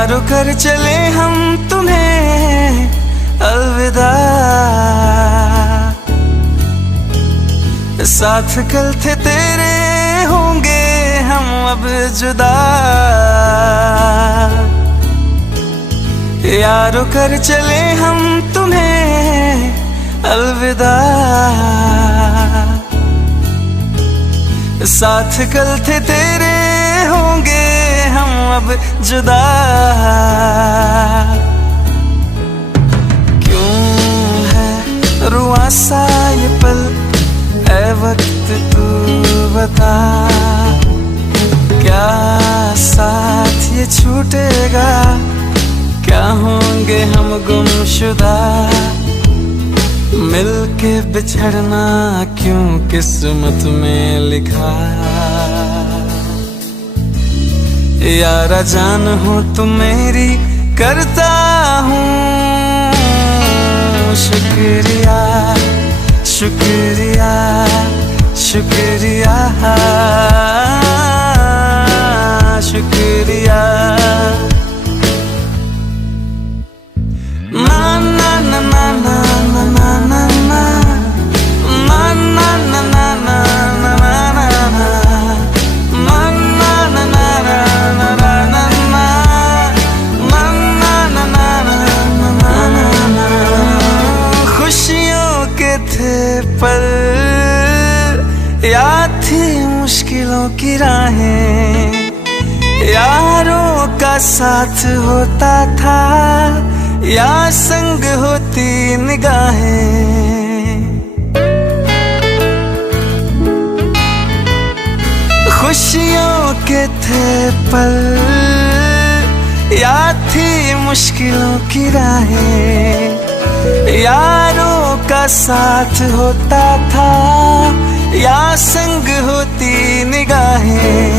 यारों कर चले हम तुम्हें अलविदा। साथ कल थे तेरे, होंगे हम अब जुदा। यारों कर चले हम तुम्हें अलविदा। साथ कल थे तेरे, होंगे हम अब जुदा। क्यों है रुआ सा ये पल, ऐ वक्त तू बता। क्या साथ ये छूटेगा, क्या होंगे हम गुमशुदा। मिलके बिछड़ना क्यों किस्मत में लिखा। यारा जान हो तुम मेरी, करता हूँ शुक्रिया शुक्रिया शुक्रिया शुक्रिया। ना ना ना ना ना ना ना ना ना ना ना ना ना पल, याद थी मुश्किलों की राहें। यारों का साथ होता था, या संग होती निगाहें। खुशियों के थे पल, याद थी मुश्किलों की राहें। यारों का साथ होता था, या संग होती निगाहें।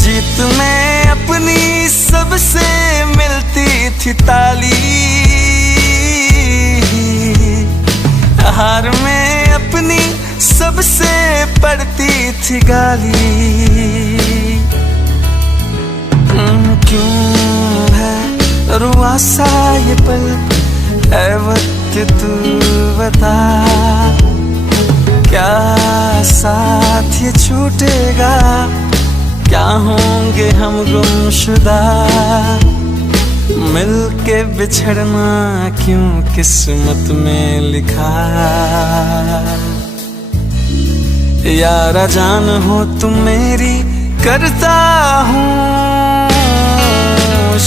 जीत में अपनी सबसे मिलती थी ताली, हार में अपनी सबसे पड़ती थी गाली। क्यों है रुआ सा ये पल, ऐ वक्त तू बता। क्या साथ ये छूटेगा, क्या होंगे हम गुमशुदा। मिलके बिछड़ना क्यों किस्मत में लिखा। यारा जान हो तुम मेरी, करता हूँ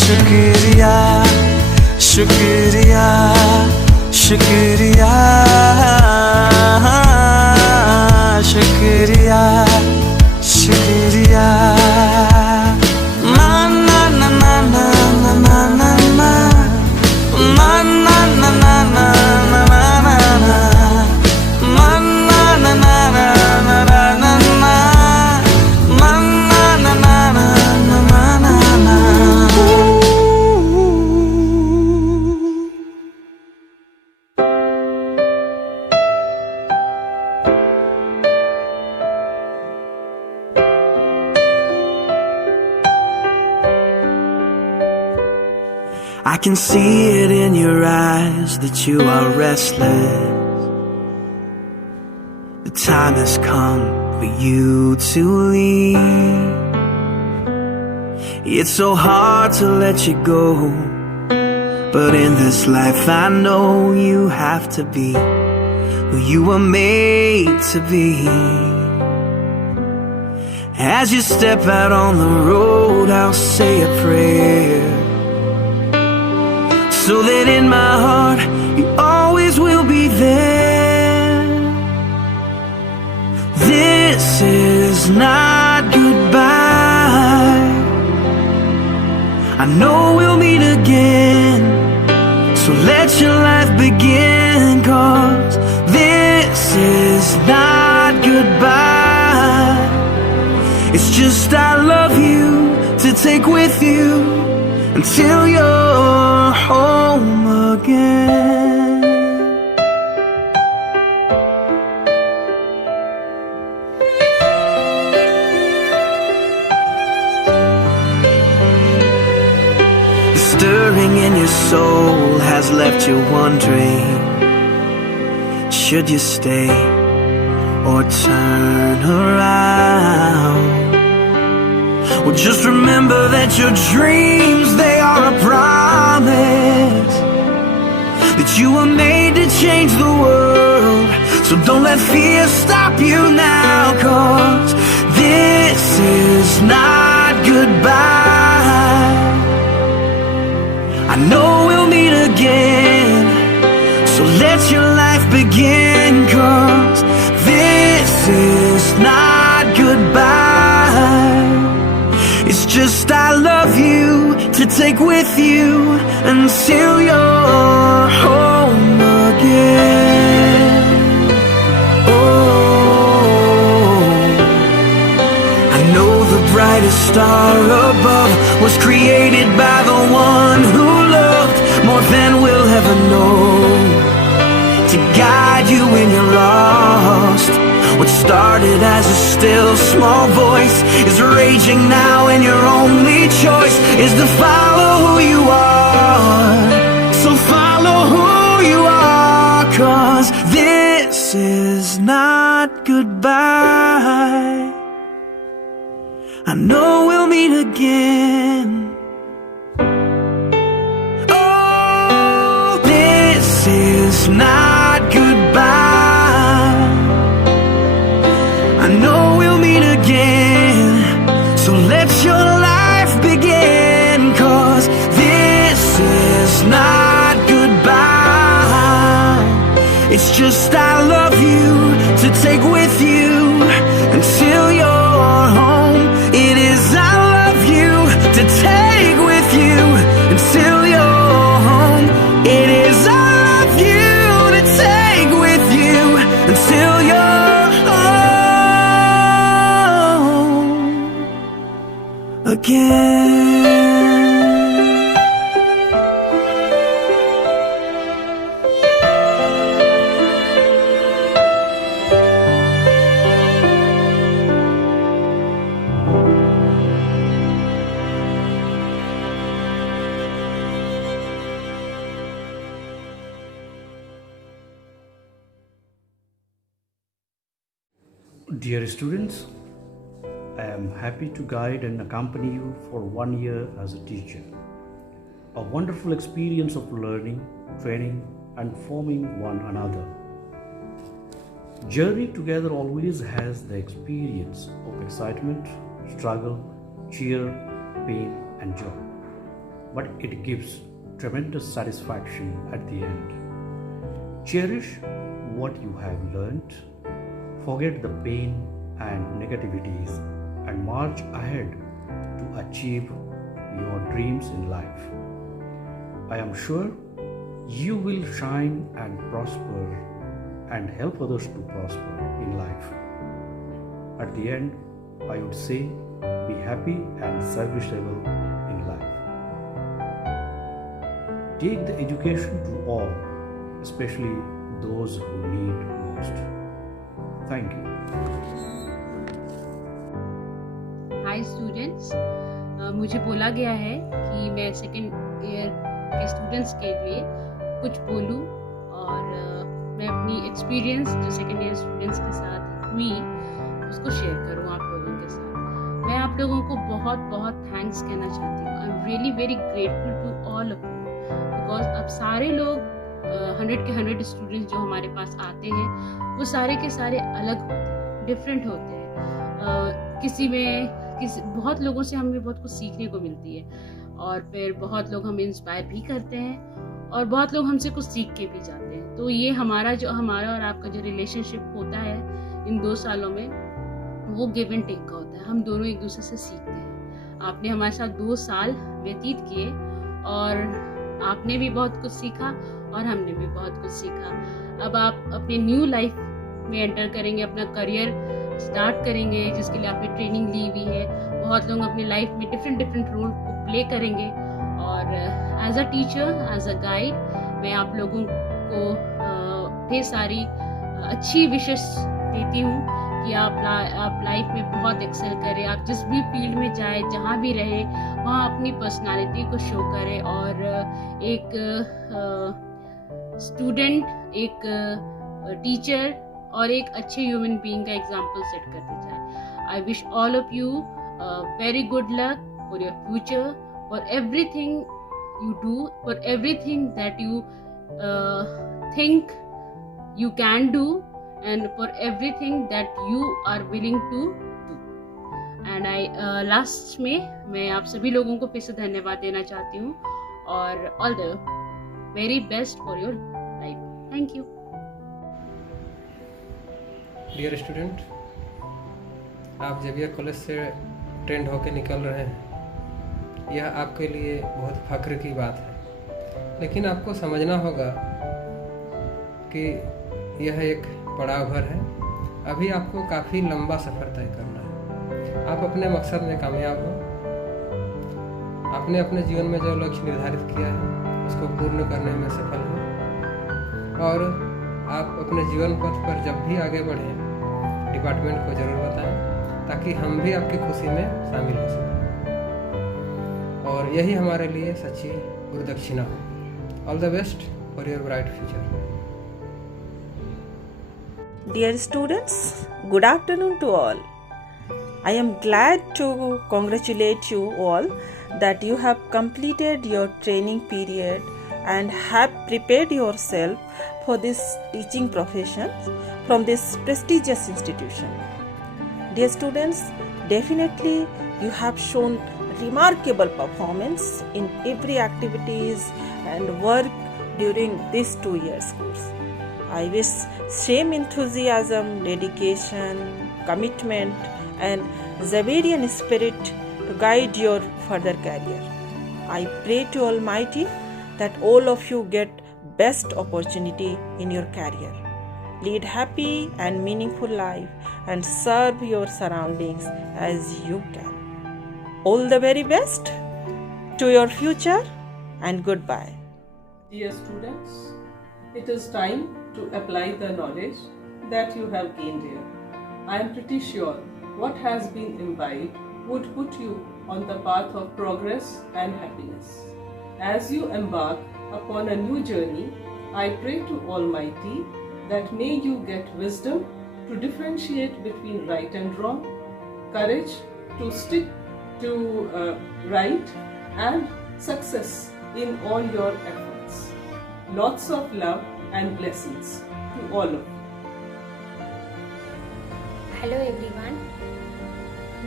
शुक्रिया शुक्रिया शुक्रिया शुक्रिया शुक्रिया। ना ना ना ना ना ना ना ना ना ना ना ना ना I can see it in your eyes that you are restless. The time has come for you to leave. It's so hard to let you go, but in this life I know you have to be who you were made to be. As you step out on the road, I'll say a prayer, so that in my heart you always will be there. This is not goodbye. I know we'll meet again, so let your life begin. 'Cause this is not goodbye. It's just I love you to take with you until you're home again. stirring in your soul has left you wondering, should you stay or turn around? Well, just remember that your dreams, they are a promise, that you were made to change the world. So don't let fear stop you now, 'cause this is not goodbye. I know we'll meet again, so let your life begin, 'cause this is not goodbye. It's just I love you to take with you until you're home again. Oh, I know the brightest star above was created by the one who loved more than we'll ever know, to guide you when you're lost. What started as a still small voice is raging now, and your only choice is to follow who you are. So follow who you are, 'cause this is not goodbye. I know we'll meet again. Oh, this is not goodbye. I know we'll meet again, so let your life begin, 'cause this is not goodbye. It's just I love you to take with you until you're home. It is I love you to take with you until you're home. It is I love you to take with you until you're home again. Dear students, I am happy to guide and accompany you for 1 year as a teacher. A wonderful experience of learning, training, and forming one another. Journey together always has the experience of excitement, struggle, cheer, pain, and joy. But it gives tremendous satisfaction at the end. Cherish what you have learned. Forget the pain and negativities and march ahead to achieve your dreams in life. I am sure you will shine and prosper and help others to prosper in life. At the end, I would say, be happy and serviceable in life. Take the education to all, especially those who need most. Thank you. Hi students, मुझे बोला गया है कि मैं second year के students के लिए कुछ बोलूं और मैं अपनी एक्सपीरियंस जो सेकेंड ईयर स्टूडेंट्स के साथ हुई उसको शेयर करूं आप लोगों के साथ। मैं आप लोगों को बहुत बहुत थैंक्स कहना चाहती हूँ। I am really very grateful to all of you, because अब सारे लोग 100 के 100 स्टूडेंट्स जो हमारे पास आते हैं वो सारे के सारे अलग होते हैं, डिफरेंट होते हैं। बहुत लोगों से हमें बहुत कुछ सीखने को मिलती है और फिर बहुत लोग हमें इंस्पायर भी करते हैं और बहुत लोग हमसे कुछ सीख के भी जाते हैं। तो ये हमारा और आपका जो रिलेशनशिप होता है इन 2 सालों में, वो गिव एंड टेक का होता है। हम दोनों एक दूसरे से सीखते हैं। आपने हमारे साथ 2 साल व्यतीत किए और आपने भी बहुत कुछ सीखा और हमने भी बहुत कुछ सीखा। अब आप अपने न्यू लाइफ में एंटर करेंगे, अपना करियर स्टार्ट करेंगे जिसके लिए आपने ट्रेनिंग ली हुई है। बहुत लोग अपनी लाइफ में डिफरेंट रोल को प्ले करेंगे और as a teacher, as a guide, मैं आप लोगों को ढेर सारी अच्छी विशेष देती हूँ कि आप लाइफ में बहुत एक्सेल करें, आप जिस भी फील्ड में जाए, जहाँ भी रहे, वहाँ अपनी पर्सनालिटी को शो करें और एक स्टूडेंट, एक टीचर और एक अच्छे ह्यूमन बीइंग का एग्जाम्पल सेट करते जाए। I wish all of you very good luck for your future, for everything you do, for everything that you think you can do, and for everything that you are willing to do. And I last में मैं आप सभी लोगों को फिर से धन्यवाद देना चाहती हूँ और all the very best for your life. Thank you. Dear student, आप जेवियर कॉलेज से ट्रेंड होकर निकल रहे हैं, यह आपके लिए बहुत फख्र की बात है। लेकिन आपको समझना होगा कि यह एक पड़ाव भर है। अभी आपको काफ़ी लंबा सफ़र तय करना है। आप अपने मकसद में कामयाब हो। आपने अपने जीवन में जो लक्ष्य निर्धारित किया है उसको पूर्ण करने में सफल हो, और आप अपने जीवन पथ पर जब भी आगे बढ़ें डिपार्टमेंट को ज़रूर बताएं, ताकि हम भी आपकी खुशी में शामिल हो सकें और यही हमारे लिए सच्ची गुरुदक्षिणा हो। All the best for your bright future. Dear students, good afternoon to all. I am glad to congratulate you all that you have completed your training period and have prepared yourself for this teaching profession from this prestigious institution. Dear students, definitely you have shown remarkable performance in every activities and work during this 2 years course. I wish same enthusiasm, dedication, commitment and Xaverian spirit to guide your further career. I pray to Almighty that all of you get best opportunity in your career. Lead happy and meaningful life and serve your surroundings as you can. All the very best to your future and goodbye. Dear students, it is time to apply the knowledge that you have gained here. I am pretty sure what has been imbibed would put you on the path of progress and happiness. As you embark upon a new journey, I pray to Almighty that may you get wisdom to differentiate between right and wrong, courage to stick to right, and success in all your efforts. Lots of love and blessings to all of you. Hello everyone.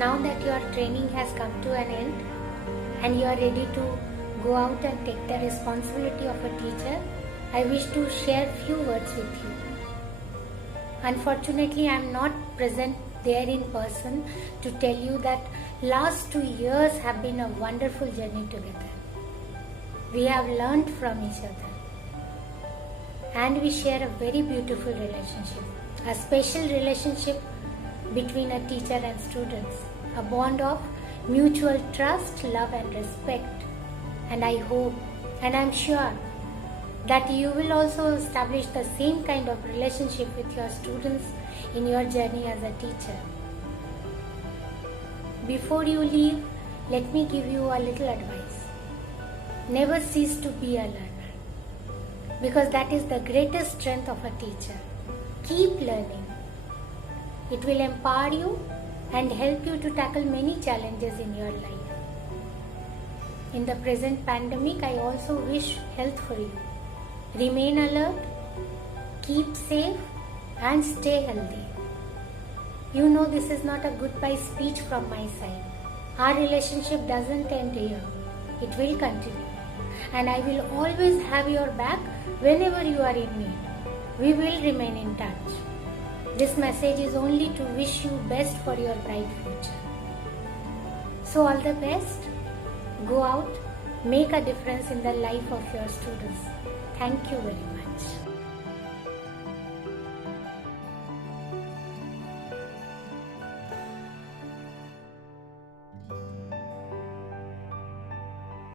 Now that your training has come to an end and you are ready to go out and take the responsibility of a teacher, I wish to share few words with you. Unfortunately, I am not present there in person to tell you that last 2 years have been a wonderful journey together. We have learned from each other and we share a very beautiful relationship, a special relationship between a teacher and students, a bond of mutual trust, love and respect. And I hope and I am sure that you will also establish the same kind of relationship with your students in your journey as a teacher. Before you leave, let me give you a little advice. Never cease to be a learner, because that is the greatest strength of a teacher. Keep learning. It will empower you and help you to tackle many challenges in your life. In the present pandemic, I also wish health for you. Remain alert, keep safe and stay healthy. You know this is not a goodbye speech from my side. Our relationship doesn't end here. It will continue. And I will always have your back whenever you are in need. We will remain in touch. This message is only to wish you best for your bright future. So all the best. Go out, make a difference in the life of your students. Thank you very much.